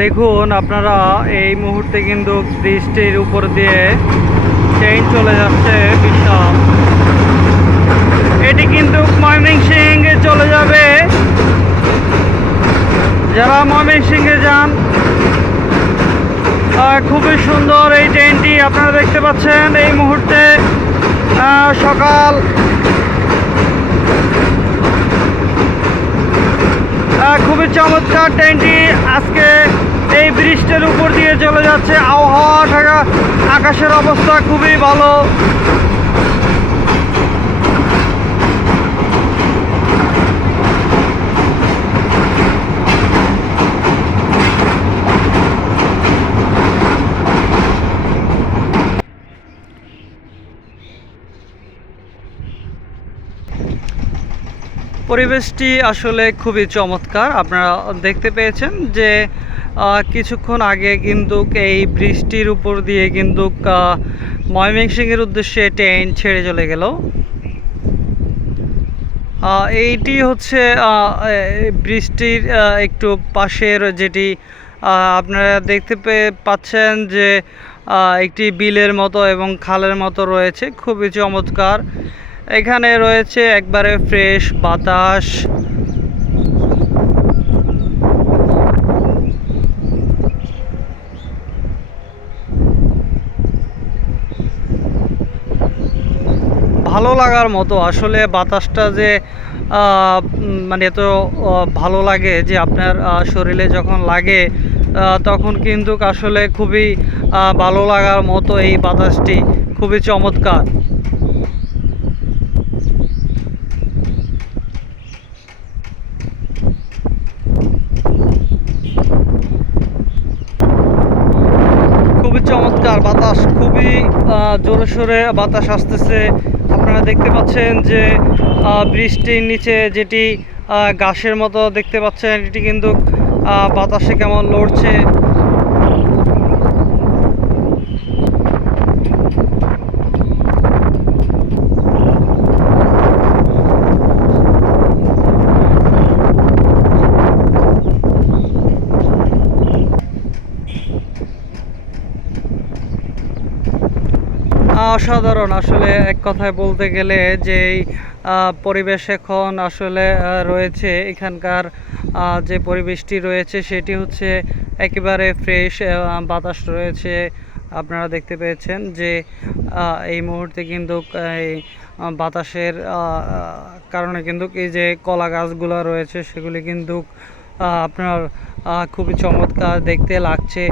দেখুন, আপনারা এই মুহূর্তে কিন্তু বৃষ্টির উপর দিয়ে ট্রেন চলে যাচ্ছে, বিশাল। এটি কিন্তু ময়মনসিংহে চলে যাবে। যারা ময়মনসিংহে যান খুবই সুন্দর এই ট্রেনটি, আপনারা দেখতে পাচ্ছেন এই মুহূর্তে সকাল আহ, খুবই চমৎকার ট্রেনটি আজকে এই ব্রিজটার উপর দিয়ে চলে যাচ্ছে। আবহাওয়া থাকা আকাশের অবস্থা খুবই ভালো। পরিবেশটি আসলে খুবই চমৎকার। আপনারা দেখতে পেয়েছেন যে কিছুক্ষণ আগে কিন্তু এই বৃষ্টির উপর দিয়ে কিন্তু ময়মনসিংহের উদ্দেশ্যে ট্রেন ছেড়ে চলে গেল। এইটি হচ্ছে বৃষ্টির একটু পাশের যেটি আপনারা দেখতে পাচ্ছেন যে একটি বিলের মতো এবং খালের মতো রয়েছে। খুবই চমৎকার। এখানে রয়েছে একবারে ফ্রেশ বাতাস। ভালো লাগার মতো, আসলে বাতাসটা যে মানে এত ভালো লাগে যে আপনার শরীরে যখন লাগে তখন কিন্তু আসলে খুবই ভালো লাগার মতো এই বাতাসটি খুবই চমৎকার খুবই চমৎকার বাতাস, খুবই জোরে সোরে বাতাস আসতেছে। আপনারা দেখতে পাচ্ছেন যে বৃষ্টির নিচে যেটি ঘাসের মতো দেখতে পাচ্ছেন, এটি কিন্তু বাতাসে কেমন লড়ছে। অসাধারণ। আসলে এক কথায় বলতে গেলে যে পরিবেশ এখন আসলে রয়েছে। এখানকার যে পরিবেশটি রয়েছে সেটি হচ্ছে একেবারে ফ্রেশ বাতাস রয়েছে। আপনারা দেখতে পেয়েছেন যে এই মুহূর্তে কিন্তু এই বাতাসের কারণে কিন্তু এই যে কলা গাছগুলো রয়েছে সেগুলি কিন্তু আপনার খুবই চমৎকার দেখতে লাগছে।